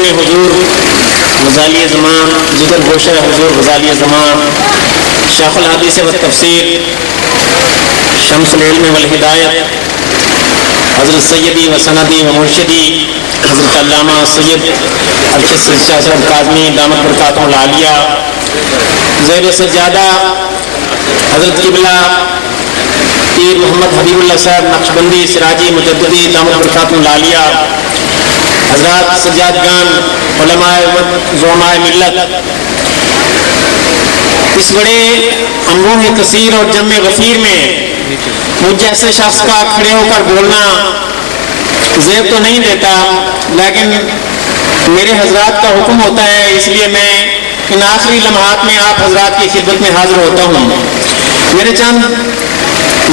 معین حضور غزالی زمان، جگر گوشہ حضور غزالی زمان، شیخ الحدیث و تفسیر، شمس العلم والہدایت، حضرت سیدی و سندی و مرشدی حضرت علامہ سید ارشد شاہ صاحب کاظمی دامت برکاتہ العالیہ، زیر سجادہ حضرت قبلہ پیر محمد حبیب اللہ صاحب نقشبندی سراجی مجددی دامت برکاتہ العالیہ، حضرات سجادگان علماء زعماء ملت، اس بڑے انبوہ کثیر اور جمع غفیر میں مجھ جیسے شخص کا کھڑے ہو کر بولنا زیب تو نہیں دیتا، لیکن میرے حضرات کا حکم ہوتا ہے، اس لیے میں ان آخری لمحات میں آپ حضرات کی خدمت میں حاضر ہوتا ہوں۔ میرے چند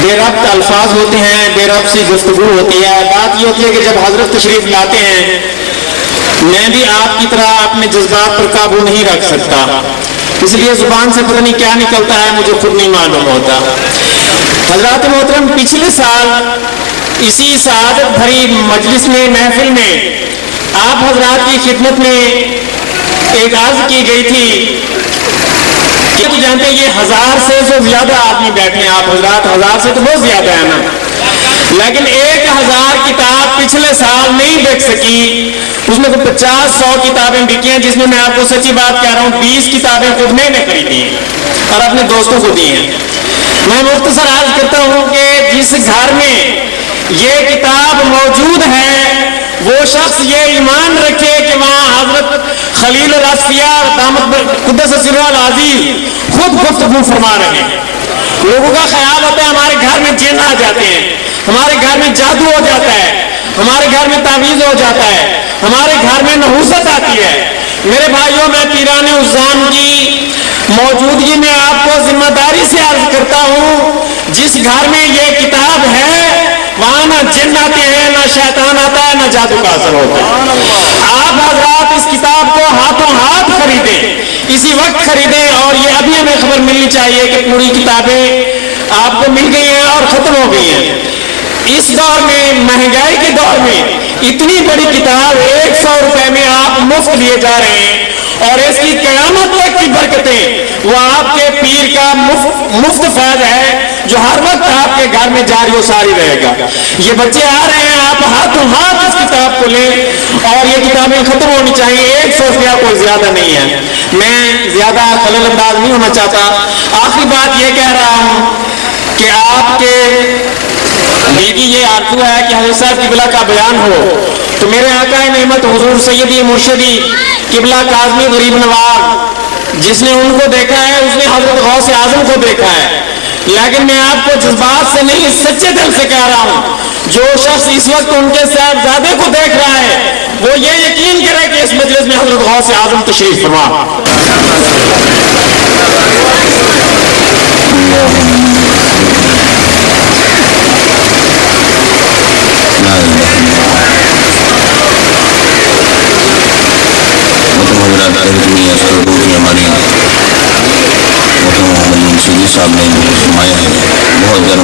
بے ربط الفاظ ہوتے ہیں، بے ربط سی گفتگو ہوتی ہے۔ بات یہ ہوتی ہے کہ جب حضرت تشریف لاتے ہیں میں بھی آپ کی طرح اپنے جذبات پر قابو نہیں رکھ سکتا، اس لیے زبان سے پتہ نہیں کیا نکلتا ہے، مجھے خود نہیں معلوم ہوتا۔ حضرات محترم، پچھلے سال اسی سعادت بھری مجلس میں محفل میں آپ حضرات کی خدمت میں ایک عرض کی گئی تھی کہ تو جانتے ہیں یہ 1000 سے زیادہ آدمی بیٹھے ہیں، آپ حضرات 1000 سے تو بہت زیادہ ہے نا، لیکن 1000 کتاب پچھلے سال نہیں بک سکی، اس میں 50-100 کتابیں بکی ہیں، جس میں میں آپ کو سچی بات کہہ رہا ہوں 20 کتابیں خود میں نے خریدی ہیں اور اپنے دوستوں کو دی ہیں۔ میں مختصر عرض کرتا ہوں کہ جس گھر میں یہ کتاب موجود ہے وہ شخص یہ ایمان رکھے کہ وہاں حضرت خلیل الاصفیاء دامت قدس سرہ العزیز خود گفتگو فرما رہے ہیں۔ لوگوں کا خیال ہوتا ہے ہمارے گھر میں جن آ جاتے ہیں، ہمارے گھر میں جادو ہو جاتا ہے، ہمارے گھر میں تعویذ ہو جاتا ہے، ہمارے گھر میں نحوست آتی ہے۔ میرے بھائیوں، میں پیران عظام کی موجودگی میں آپ کو ذمہ داری سے عرض کرتا ہوں، جس گھر میں یہ کتاب ہے وہاں نہ جن آتے ہیں، نہ شیطان آتا ہے، نہ جادو کا اثر ہوتا ہے۔ آپ حضرات اس کتاب کو ہاتھوں ہاتھ خریدیں، اسی وقت خریدیں، اور یہ ابھی ہمیں خبر ملنی چاہیے کہ پوری کتابیں آپ کو مل گئی ہیں اور ختم ہو گئی ہیں۔ اس دور میں، مہنگائی کے دور میں، اتنی بڑی کتاب 100 روپے میں آپ مفت لیے جا رہے ہیں، اور اس کی قیامت تک کی برکتیں وہ آپ کے پیر کا مفت فیض ہے جو ہر وقت آپ کے گھر میں جاری و ساری رہے گا۔ یہ بچے آ رہے ہیں، آپ ہاتھوں ہاتھ اس کتاب کو لیں، اور یہ کتابیں ختم ہونی چاہیے، 100 روپیہ کوئی زیادہ نہیں ہے۔ میں زیادہ خلل انداز نہیں ہونا چاہتا، آخری بات یہ کہہ رہا ہوں کہ آپ کے میری یہ آرزو ہے کہ حضرت صاحب قبلہ کا بیان ہو تو میرے آقا نعمت حضور سیدی مرشدی قبلہ کاظمی غریب نواز، جس نے ان کو دیکھا ہے اس نے حضرت غوث اعظم کو دیکھا ہے، لیکن میں آپ کو جذبات سے نہیں سچے دل سے کہہ رہا ہوں، جو شخص اس وقت ان کے صاحبزادے کو دیکھ رہا ہے وہ یہ یقین کرے کہ اس مجلس میں حضرت غوث اعظم تشریف فرما۔ ہمارے محمد منصوری صاحب نے فرمایا ہے، بہت زیادہ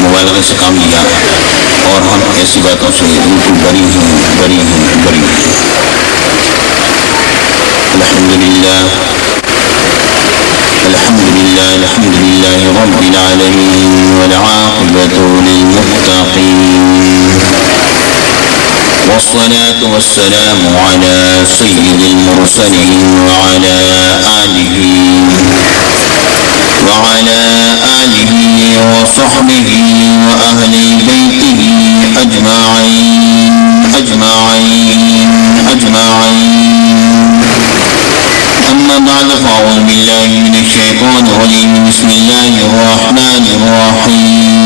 مبالغے سے کام لیا ہے، اور ہم ایسی باتوں سے بالکل بری ہیں۔ الحمدللہ رب العالمین والعاقبۃ للمتقین، والصلاة والسلام على سيد المرسلين وعلى آله وصحبه وأهل بيته أجمعين. أما بعد فأعوذ بالله من الشيطان الرجيم. بسم الله الرحمن الرحيم.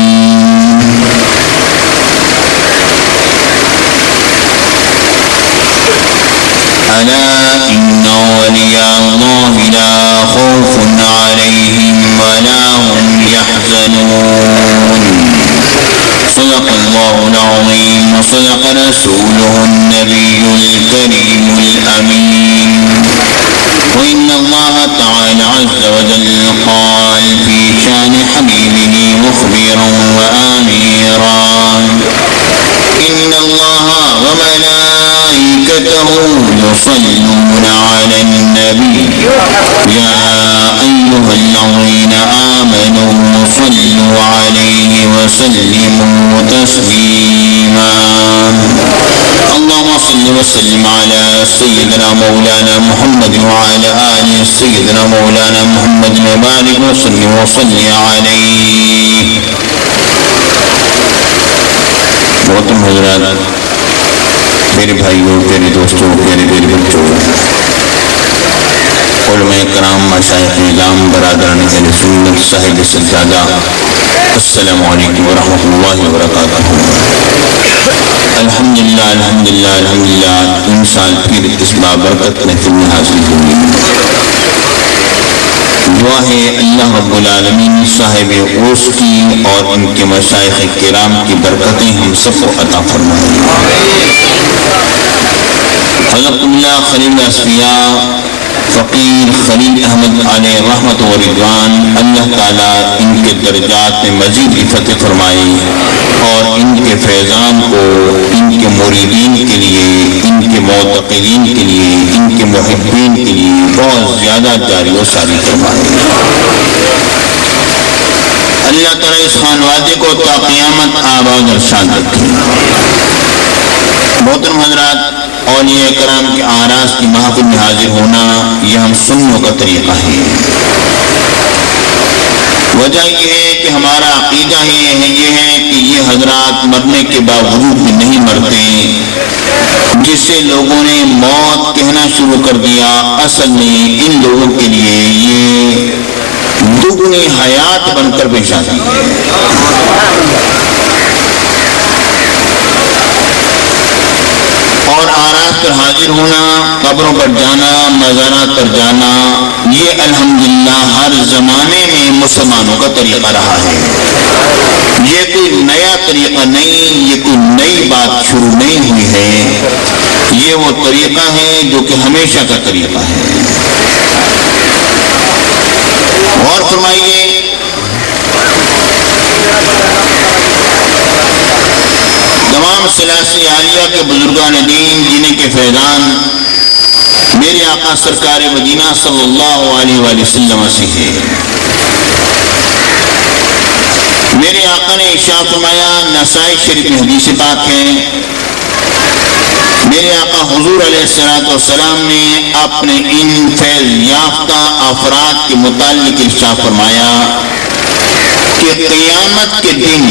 ألا إن أولياء الله لا خوف عليهم ولا هم يحزنون. صدق الله العظيم وصدق رسوله النبي الكريم الأمين. وإن الله تعالى عز وجل قال في شان حبيبه مخبرا وآميرا: إن الله وملائكته يصلون على النبي يا أيها الذين آمنوا صلوا عليه وسلموا تسليما اللهم صل وسلم على سيدنا مولانا محمد وعلى آل سيدنا مولانا محمد وبارك وسلم وصلي عليه. محترم حضرات، میرے بھائیوں، میرے دوستوں، میرے بچوں، علماء کرام، مشائخ نظام، برادران اہل سنت، صاحب سجادہ، السلام علیکم ورحمۃ اللہ وبرکاتہ. الحمدللہ الحمدللہ الحمدللہ، ان سال پھر اس بابرکت محفل میں حاصل ہوئی. دعا ہے اللہ رب العالمین صاحب اوس کی اور ان کے مشائخ کرام کی برکتیں ہم سب کو عطا فرمائے. حضرت اللہ خلیل اصفیاء فقیر خلیل احمد علیہ رحمت و رضوان، اللہ تعالیٰ ان کے درجات میں مزید رفعت فرمائے اور ان کے فیضان کو ان کے مریدین کے لیے، ان کے معتقدین کے لیے، ان کے محبین کے لیے بہت زیادہ جاری و ساری فرمائے. اللہ تعالیٰ اس خانوادے کو تا قیامت آباد اور شاد رکھے. محترم حضرات، اولیاء کرام کے آراز کی محفل میں حاضر ہونا یہ ہم سنوں کا طریقہ ہے. وجہ یہ ہے کہ ہمارا عقیدہ یہ ہے کہ یہ حضرات مرنے کے باوجود بھی نہیں مرتے. جس سے لوگوں نے موت کہنا شروع کر دیا، اصل میں ان لوگوں کے لیے یہ دگنی حیات بن کر پیش آتی ہے. اور آراز پر حاضر ہونا، قبروں پر جانا، مزارات پر جانا، یہ الحمدللہ ہر زمانے میں مسلمانوں کا طریقہ رہا ہے. یہ کوئی نیا طریقہ نہیں، یہ کوئی نئی بات شروع نہیں ہوئی ہے. یہ وہ طریقہ ہے جو کہ ہمیشہ کا طریقہ ہے. غور فرمائیے، تمام ثلاثی عالیہ کے بزرگان دین جنہیں کے فیضان میرے آقا سرکار مدینہ صلی اللہ علیہ وآلہ وسلم سے ہے. میرے آقا نے ارشاد فرمایا، نسائی شریف میں حدیث پاک ہے، میرے آقا حضور علیہ السلام نے اپنے ان فیض یافتہ افراد کے متعلق ارشاد فرمایا کہ قیامت کے دن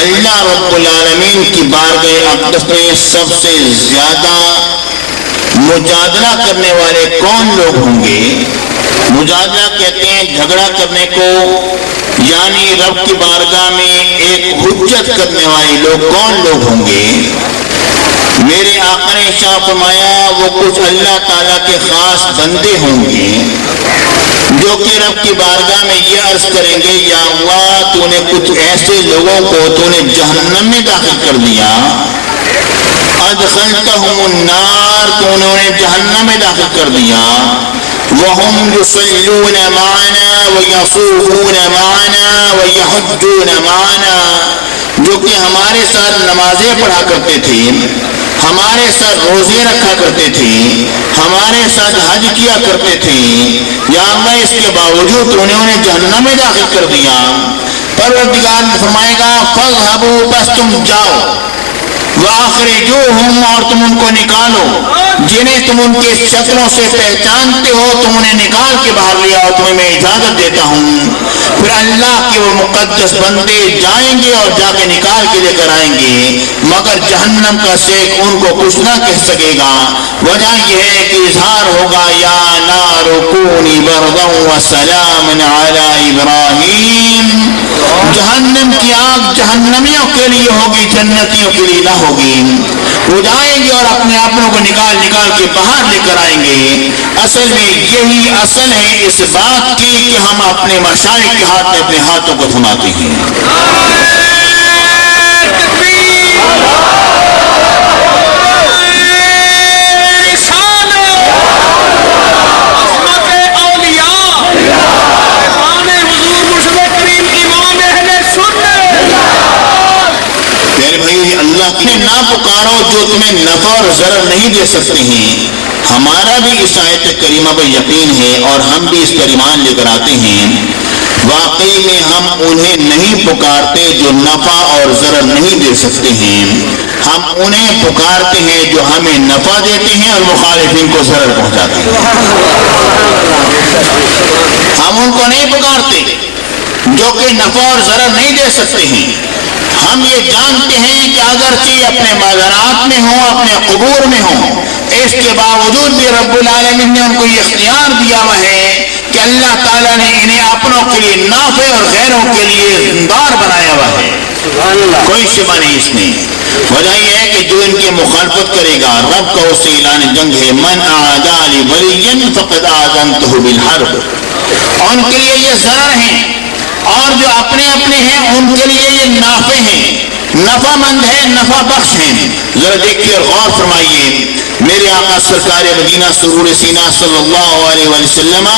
اللہ رب العالمین کی بارگاہ اقدس میں سب سے زیادہ مجادلہ کرنے والے کون لوگ ہوں گے؟ مجادلہ کہتے ہیں جھگڑا کرنے کو، یعنی رب کی بارگاہ میں ایک حجت کرنے والے لوگ کون لوگ ہوں گے؟ میرے آقا نے ارشاد فرمایا وہ کچھ اللہ تعالیٰ کے خاص بندے ہوں گے جو کہ رب کی بارگاہ میں یہ عرض کریں گے، یا اللہ تو نے کچھ ایسے لوگوں کو تو نے جہنم میں داخل کر دیا، ادخلتہم النار، تو انہوں نے جہنم میں داخل کر دیا، وہم یصلون معنا ویصومون معنا ویحجون معنا، جو کہ ہمارے ساتھ نمازیں پڑھا کرتے تھے، ہمارے ساتھ روزے رکھا کرتے تھے، ہمارے ساتھ حج کیا کرتے تھے، یا اللہ اس کے باوجود انہوں نے جہنم میں داخل کر دیا. پروردگار فرمائے گا فاذهبوا، بس تم جاؤ، وَأَخْرِجُوهُمْ، اور تم ان کو نکالو، جنہیں تم ان کے شکلوں سے پہچانتے ہو تم انہیں نکال کے باہر لے آؤ، تمہیں میں اجازت دیتا ہوں. پھر اللہ کے وہ مقدس بندے جائیں گے اور جا کے نکال کے لے کر آئیں گے، مگر جہنم کا سیک ان کو کچھ نہ کہہ سکے گا. وجہ یہ ہے کہ اظہار ہوگا یا نار کونی بردا وسلام علی ابراہیم، جہنم کی آگ جہنمیوں کے لیے ہوگی، جنتیوں کے لیے نہ ہوگی. وہ جائیں گے اور اپنے اپنوں کو نکال کے باہر لے کر آئیں گے. اصل میں یہی اصل ہے اس بات کی کہ ہم اپنے مشائخ کے ہاتھ میں اپنے ہاتھوں کو تھماتے ہیں. اللہ کے نہ پکارو جو تمہیں نفع اور ضرر نہیں دے سکتے ہیں، ہمارا بھی اس آیت کریمہ پر یقین ہے اور ہم بھی اس پر ایمان لے کر آتے ہیں۔ واقعی میں ہم انہیں نہیں پکارتے جو نفع اور ضرر نہیں دے سکتے ہیں، ہم انہیں پکارتے ہیں جو ہمیں نفع دیتے ہیں اور مخالفین کو ضرر پہنچاتے ہیں۔ ہم ان کو نہیں پکارتے جو کہ نفع اور ضرر نہیں دے سکتے ہیں، ہم یہ جانتے ہیں کہ اگرچہ اپنے مزارات میں ہوں، اپنے قبور میں ہوں، اس کے باوجود بھی رب العالمین نے ان کو یہ اختیار دیا ہوا ہے کہ اللہ تعالیٰ نے انہیں اپنوں کے لیے نافع اور غیروں کے لیے زندار بنایا ہوا ہے، کوئی شبہ نہیں اس میں۔ وجہ یہ ہے کہ جو ان کی مخالفت کرے گا رب کا اس سے اعلان جنگ ہے، من اعادى لي وليا فقد آذنته بالحرب، ان کے لیے یہ ضرر ہیں، اور جو اپنے اپنے ہیں ان کے لیے یہ نافع ہیں، نفع مند ہے، نفع بخش ہیں۔ ذرا دیکھیے اور غور فرمائیے، میرے آقا سرکار مدینہ سرور سینہ صلی اللہ علیہ وسلم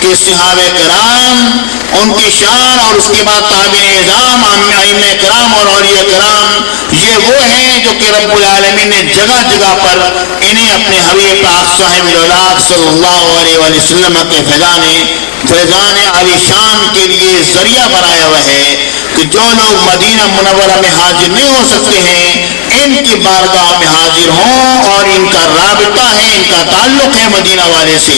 کے صحابہ کرام، ان کی شان، اور اس کے بعد تابعین اعظام، ائمہ کرام اور اولیاء کرام، یہ وہ ہیں جو کہ رب العالمین نے جگہ جگہ پر انہیں اپنے حبیب پاک صاحب الاولاد صلی اللہ علیہ وسلم کے فیضان علی شان کے لیے ذریعہ بنایا ہوا ہے کہ جو لوگ مدینہ منورہ میں حاضر نہیں ہو سکتے ہیں، ان کی بارگاہ میں حاضر ہوں، اور ان کا رابطہ ہے، ان کا تعلق ہے مدینہ والے سے،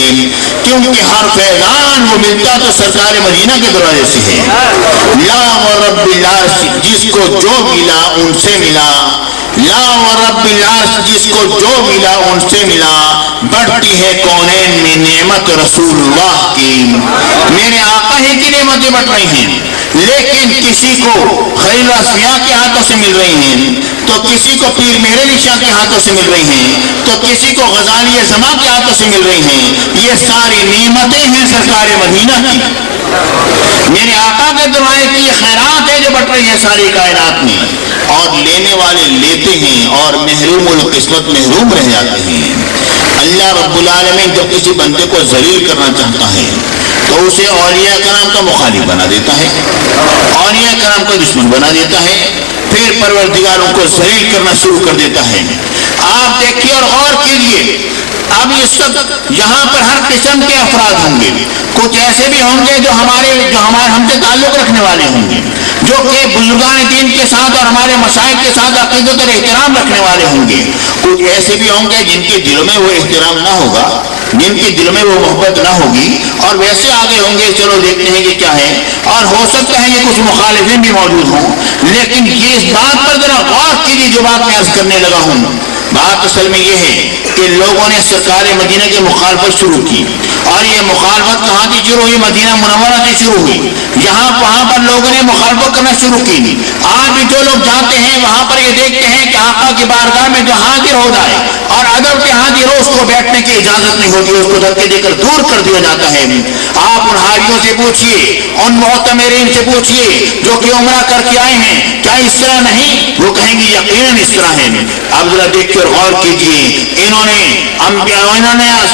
کیونکہ ہر فیضان وہ ملتا تو سرکار مدینہ کے دروازے سے ہے۔ لا ورب العرش، جس کو جو ملا ان سے ملا، لا ورب العرش، جس کو جو ملا ان سے ملا، بڑھتی ہے کونین میں نعمت رسول اللہ کی، میرے آقا ہی کی نعمتیں بڑھ رہی ہیں، لیکن کسی کو خلیل اصفیاء کے ہاتھوں سے مل رہی ہیں، تو کسی کو پیر مہر علی شاہ کے ہاتھوں سے مل رہی ہیں، تو کسی کو غزالی زماں کے ہاتھوں سے مل رہی ہیں۔ یہ ساری نعمتیں ہیں سرکار مدینہ کی، میرے آقا کے دروازے کی یہ خیرات ہے جو بٹ رہی ہے ساری کائنات میں، اور لینے والے لیتے ہیں اور محروم القسمت محروم رہ جاتے ہیں۔ اللہ رب العالمین جب کسی بندے کو ذلیل کرنا چاہتا ہے تو اسے اولیاء کرام کا مخالف بنا دیتا ہے، اولیاء کرام کا دشمن بنا دیتا ہے، پھر پروردگاروں کو ذلیل کرنا شروع کر دیتا ہے۔ آپ دیکھیے اور غور کیجیے، اب اس وقت یہاں پر ہر قسم کے افراد ہوں گے، کچھ ایسے بھی ہوں گے جو ہمارے ہم سے تعلق رکھنے والے ہوں گے، جو کہ بزرگان دین کے ساتھ اور ہمارے مشائخ کے ساتھ عقیدت اور احترام رکھنے والے ہوں گے، کچھ ایسے بھی ہوں گے جن کے دلوں میں وہ احترام نہ ہوگا، جن کے دل میں وہ محبت نہ ہوگی، اور ویسے آگے ہوں گے چلو دیکھتے ہیں کہ کیا ہے، اور ہو سکتا ہے یہ کچھ مخالفین بھی موجود ہوں، لیکن یہ اس بات پر ذرا غور کیجیے جو بات میں عرض کرنے لگا ہوں۔ بات اصل میں یہ ہے کہ لوگوں نے سرکار مدینہ کی مخالفت شروع کی، اور یہ مخالفت کہاں سے شروع ہوئی؟ مدینہ منورہ سے شروع ہوئی، وہاں پر لوگوں نے مخالفت کرنا شروع کی۔ آج بھی جو لوگ جاتے ہیں وہاں پر یہ دیکھتے ہیں کہ آقا کی بارگاہ میں جو حاضر ہو جائے اور ادب کے حاضر ہو، اس کو بیٹھنے کی اجازت نہیں ہوتی، اس کو دھکے دے کر دور کر دیا جاتا ہے۔ آپ ان حاجیوں سے پوچھیے، ان معتمرین سے پوچھیے جو کہ عمرہ کر کے آئے ہیں، کیا اس طرح نہیں؟ وہ کہیں گے یقیناً اس طرح ہے۔ اب ذرا دیکھ کر غور کیجیے، انہوں نے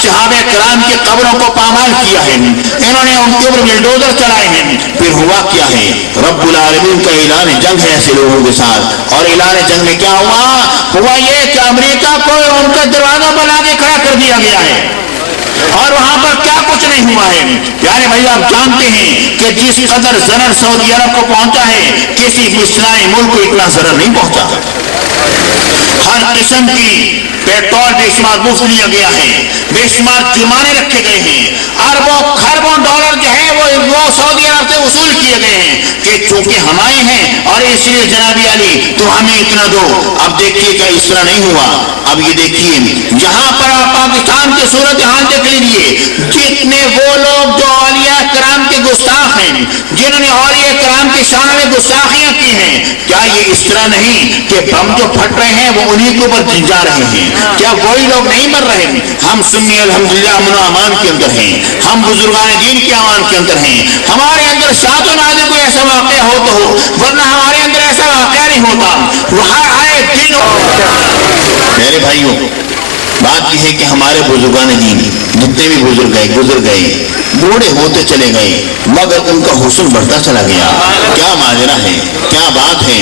صحابہ کرام کی قبروں کو پامال کیا ہے، انہوں نے ان کے اوپر بلڈوزر چلائے ہیں، پھر ہوا کیا ہے؟ رب العالمین کا اعلان جنگ ہے ایسے لوگوں کے ساتھ، اور اعلان جنگ میں کیا ہوا یہ کہ امریکہ کو ان کا دروازہ بنا کے کھڑا کر دیا گیا ہے، اور وہاں پر کیا کچھ نہیں ہوا ہے۔ یعنی بھائی آپ جانتے ہیں کہ جس قدر ضرر سعودی عرب کو پہنچا ہے، کسی اسلامی ملک کو اتنا ضرر نہیں پہنچا۔ ہر قسم کی پیٹرول بے شمار مفت لیا گیا ہے، بے شمار جرمانے رکھے گئے ہیں، اربوں خربوں ڈالر جو ہے وہ سعودی عرب سے وصول کیے گئے ہیں کہ چونکہ ہمارے ہیں اور اس لیے جناب علی تو ہمیں اتنا دو۔ اب دیکھیے کہ اس طرح نہیں ہوا۔ اب یہ دیکھیے یہاں پر آپ پاکستان کی صورتحال دیکھ لیجیے، جتنے وہ لوگ جو اولیاء کرام کے گستاخ ہیں، جنہوں نے اولیاء کرام کی شان میں گستاخیاں کی ہیں، کیا یہ اس طرح نہیں کہ بم جو پھٹ رہے ہیں وہ انہی کے اوپر جا رہے ہیں؟ کیا وہی لوگ نہیں مر رہے؟ ہم سنی الحمدللہ امن و امان کے اندر ہیں، ہم بزرگان دین کے امان کے اندر ہیں، ہمارے اندر شاذ و نادر کوئی ایسا واقعہ ہو تو ہو، ورنہ ہمارے اندر ایسا واقعہ نہیں ہوتا۔ وہاں آئے دن میرے بھائیوں، بات یہ ہے کہ ہمارے بزرگان دین جتنے بھی بزرگ گئے گزر گئے، بوڑھے ہوتے چلے گئے، مگر ان کا حسن بڑھتا چلا گیا۔ کیا ماجرا ہے، کیا بات ہے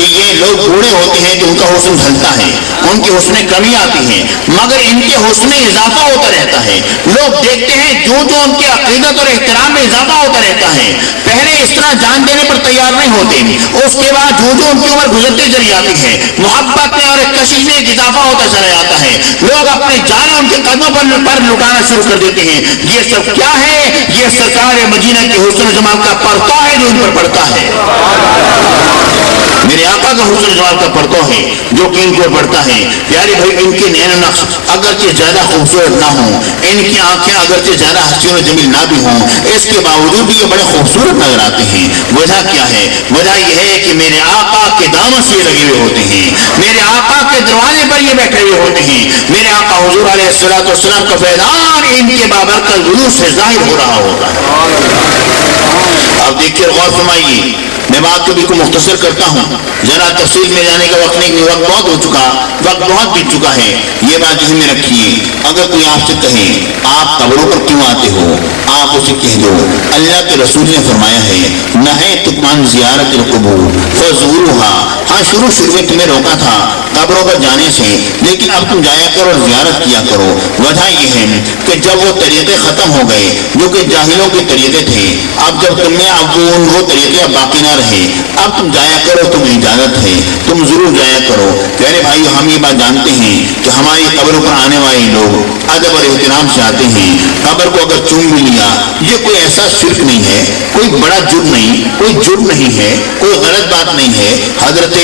کہ یہ لوگ بوڑھے ہوتے ہیں تو ان کا حسن ڈھلتا ہے, ان کے حسن کمی آتی ہے, مگر ان کے حسن اضافہ ہوتا رہتا ہے. لوگ دیکھتے ہیں جو ان کے عقیدت اور احترام میں اضافہ ہوتا رہتا ہے. پہلے اس طرح جان دینے پر تیار نہیں ہوتے, اس کے بعد جو ان کی عمر گزرتی چلی جاتی ہے, محبت میں اور کشش میں ایک اضافہ ہوتا چلا جاتا ہے. لوگ اپنی جانیں ان کے قدموں پر لٹانا شروع کر دیتے ہیں. یہ سب کیا ہے؟ یہ سرکار مدینہ کے حسن و جمال کا پرتو ہے جو ان پر پڑتا ہے. میرے آقا کا حسن و جمال کا پرتو ہے جو کہ ان کو پڑتا ہے. پیارے بھائی, ان کے نین و نقش اگرچہ زیادہ خوبصورت نہ ہوں, ان کی آنکھیں اگرچہ زیادہ حسین و جمیل نہ بھی ہوں, اس کے باوجود بھی یہ بڑے خوبصورت نظر آتے ہیں. وجہ کیا ہے؟ وجہ یہ ہے کہ میرے آقا کے دامن سے لگے ہوئے ہوتے ہیں, میرے آقا کے دروازے پر یہ بیٹھے ہوئے ہوتے ہیں. میرے آقا حضور علیہ الصلوۃ والسلام کا فیضان ان کے بابرکت وجود سے ظاہر ہو رہا ہوتا ہے. اب دیکھیے, غور فرمائیے, میں بات کو بھی کو مختصر کرتا ہوں, ذرا تفصیل میں جانے کا وقت نہیں, وقت بہت ہو چکا, وقت بہت بیت چکا ہے. یہ بات ذہن میں رکھیے, اگر کوئی آپ سے کہے آپ قبروں پر کیوں آتے ہو, آپ اسے کہہ دو اللہ کے رسول نے فرمایا ہے نہیتکم عن زیارت القبور فزوروها. ہاں, شروع میں تمہیں روکا تھا قبروں پر جانے سے, لیکن اب تم جایا کرو اور زیارت کیا کرو. وجہ یہ ہے کہ جب وہ طریقے ختم ہو گئے جو کہ جاہلوں کے طریقے تھے, اب جب تم نے اب وہ طریقے اب باقی نہ رہے, اب تم جایا کرو, تمہیں اجازت ہے, تم ضرور جایا کرو. پیارے بھائی, ہم یہ بات جانتے ہیں کہ ہماری قبروں پر آنے والے لوگ ادب اور احترام سے آتے ہیں. قبر کو اگر چوم بھی لیا, یہ کوئی ایسا شرک نہیں ہے, کوئی بڑا جرم نہیں, کوئی جرم نہیں ہے, کوئی غلط بات نہیں ہے. حضرت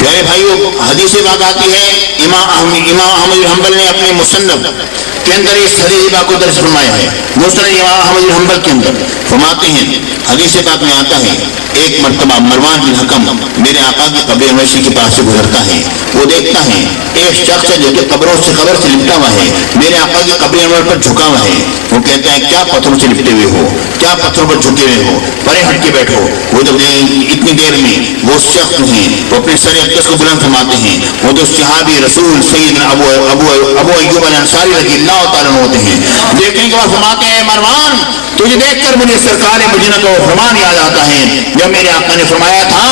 پیارے بھائیو, حدیث بات آتی ہے, امام احمد بن حنبل نے اپنے مصنف کے اندر اس حدیث بات کو درج فرمایا ہے. مسند امام احمد بن حنبل کے اندر فرماتے ہیں, حدیث بات میں آتا ہے, ایک مرتبہ مروان بن حکم میرے آقا کی قبر انوشی کے پاس سے گزرتا ہے. وہ دیکھتا ہے ایک شخص ہے جو کہ قبر سے لپٹا ہوا ہے, میرے آقا کی قبر انور پر جھکا ہوا ہے. وہ کہتا ہے کیا پتھروں سے لپٹے ہوئے ہو, کیا پتھروں پر جھکے ہوئے ہو, پرے ہٹ کے بیٹھو. وہ جب اتنی دیر میں وہ شخص ہیں وہ اپنے سر اقدس کو بلند فرماتے ہیں. وہ تو صحابی رسول سیدنا ابو ایوب الانصاری رضی اللہ تعالیٰ ہوتے ہیں. دیکھنے کے بعد فرماتے ہیں مروان, تجھے دیکھ کر مجھے سرکار مدینہ کا وہ فرمان یاد آتا ہے جب میرے آقا نے فرمایا تھا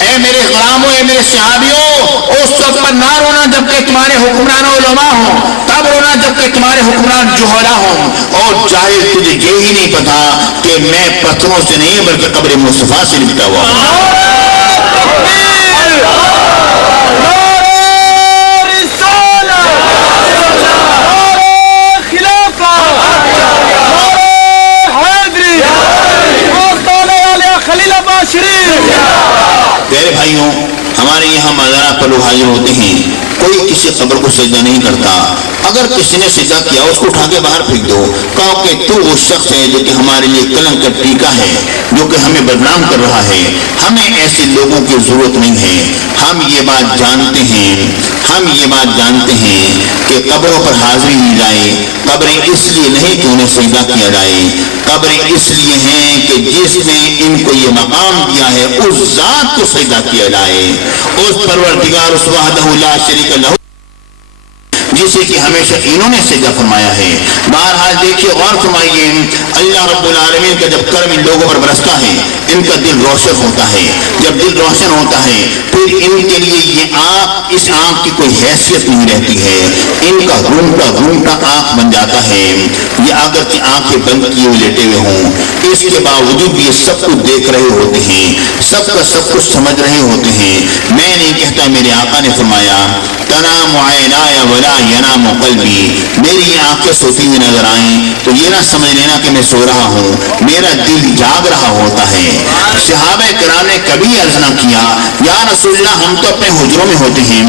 اے میرے غلاموں, اے میرے صحابیوں, اس وقت پر نہ رونا جبکہ تمہارے حکمران علماء ہوں, تب رونا جبکہ تمہارے حکمران جہلا ہوں. اور چاہے تجھے یہی نہیں پتا کہ میں پتھروں سے نہیں بلکہ قبر مصطفیٰ سے لپٹا ہوا ہوں. پیارے بھائیوں, ہمارے یہاں مزارات پر لوگ حاضر ہوتے ہیں, کوئی کسی قبر کو سجدہ نہیں کرتا. اگر کسی نے سجدہ کیا اس کو اٹھا کے باہر پھینک دو, کہو کہ تو وہ شخص ہے جو کہ ہمارے لیے کلنک کا ٹیکا ہے, جو کہ ہمیں بدنام کر رہا ہے. ہمیں ایسے لوگوں کی ضرورت نہیں ہے. ہم یہ بات جانتے ہیں کہ قبروں پر حاضری دی جائے. قبریں اس لیے نہیں کہ انہیں سجدہ کیا جائے, قبریں اس لیے ہیں کہ جس نے ان کو یہ مقام دیا ہے اس ذات کو سجدہ کیا جائے, اس پروردگار, اس وحدہ لا شریک لہ جسے کہ ہمیشہ انہوں نے سجدہ فرمایا ہے. بہرحال دیکھیے, غور فرمائیے, اللہ رب العالمین کا جب کرم ان لوگوں پر برستا ہے ان کا دل روشن ہوتا ہے. جب دل روشن ہوتا ہے پھر ان کے لیے یہ آنکھ, اس آنکھ کی کوئی حیثیت نہیں رہتی ہے. ان کا گھومتا آنکھ بن جاتا ہے. یہ اگرچہ آنکھیں بند کیے ہوئے لیٹے ہوئے ہوں, اس کے باوجود بھی یہ سب کچھ دیکھ رہے ہوتے ہیں, سب کا سب کچھ سمجھ رہے ہوتے ہیں. میں نہیں کہتا, میرے آقا نے فرمایا تنام عینایا ولا ینام قلبی, میری آنکھیں سوتی ہوئی نظر آئیں تو یہ نہ سمجھ لینا کہ میں سو رہا ہوں, میرا دل جاگ رہا ہوتا ہے. صحابہ کرام نے کبھی عرض نہ کیا یا رسول اللہ, ہم تو اپنے حجروں میں ہوتے ہیں,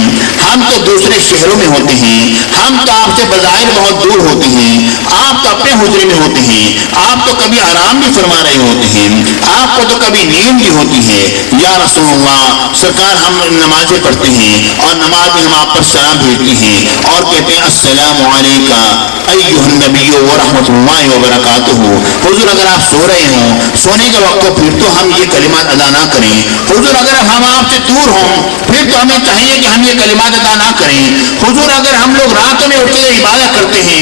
ہم تو دوسرے شہروں میں ہوتے ہیں, ہم تو آپ سے بظاہر بہت دور ہوتے ہیں, آپ تو اپنے حجرے میں ہوتے ہیں, آپ تو کبھی آرام بھی فرما رہے ہوتے ہیں, آپ کو تو کبھی نیند بھی ہوتی ہے. یا رسول اللہ, سرکار ہم نمازیں پڑھتے ہیں اور نماز میں ہم آپ پر سلام بھیجتے ہیں اور کہتے ہیں السلام علیکم ایھا النبی ورحمۃ اللہ وبرکاتہ. حضور اگر آپ سو رہے ہوں, سونے کے وقت تو پھر تو ہم یہ کلمات ادا نہ کریں. حضور اگر ہم آپ سے دور ہوں پھر تو ہمیں چاہیے کہ ہم یہ کلمات ادا نہ کریں. حضور اگر ہم لوگ رات میں اٹھ کے عبادت کرتے ہیں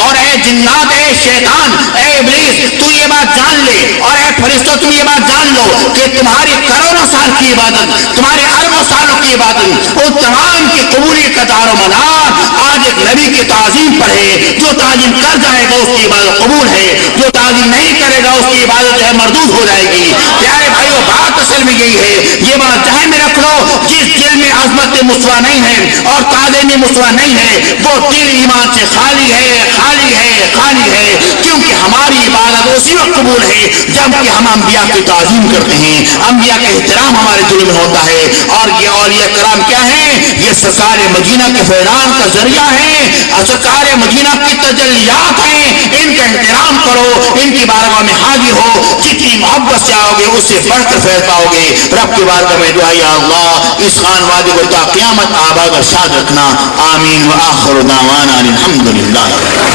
اور اے جنات، اے شیطان، اے ابلیس، تو یہ بات جان لے، اور اے فرشتوں تم یہ بات جان لو کہ تمہاری کروڑوں سال کی عبادت، تمہارے اربوں سالوں کی عبادت، وہ تمام کی قبولیت کا دار و مدار آج ایک نبی کی تعظیم پر ہے۔ جو تعظیم کر جائے گا اس کی عبادت قبول ہے، جو تعظیم نہیں کرے گا اس کی عبادت جو ہے مردود ہو جائے گی۔ پیارے بھائیو، بات اصل میں یہی ہے، یہ بات ذہن میں رکھ لو، جس دل میں عظمت مصطفیٰ نہیں ہے اور تعظیم مصطفیٰ نہیں ہے، وہ دل ایمان سے خالی ہے، خالی ہے، خالی ہے، کیونکہ ہماری عبادت اسی وقت قبول ہے جب کہ ہم انبیاء کی تعظیم کرتے ہیں، انبیاء کا احترام ہمارے دل میں ہوتا ہے۔ اور یہ اولیاء کرام کیا ہیں؟ یہ سرکار مدینہ کے فیضان کا ذریعہ ہیں، سرکار مدینہ کی تجلیات ہیں، ان کا احترام کرو، ان کی بارگاہ میں حاضر ہو، جتنی محبت سے آؤ گے اس سے بڑھ کر فیض پاؤ گے۔ رب کی بارگاہ میں دعا، یا اللہ اس خان وادی کو تا قیامت آباد اور شاد رکھنا، آمین۔ وآخر دعوانا الحمدللہ۔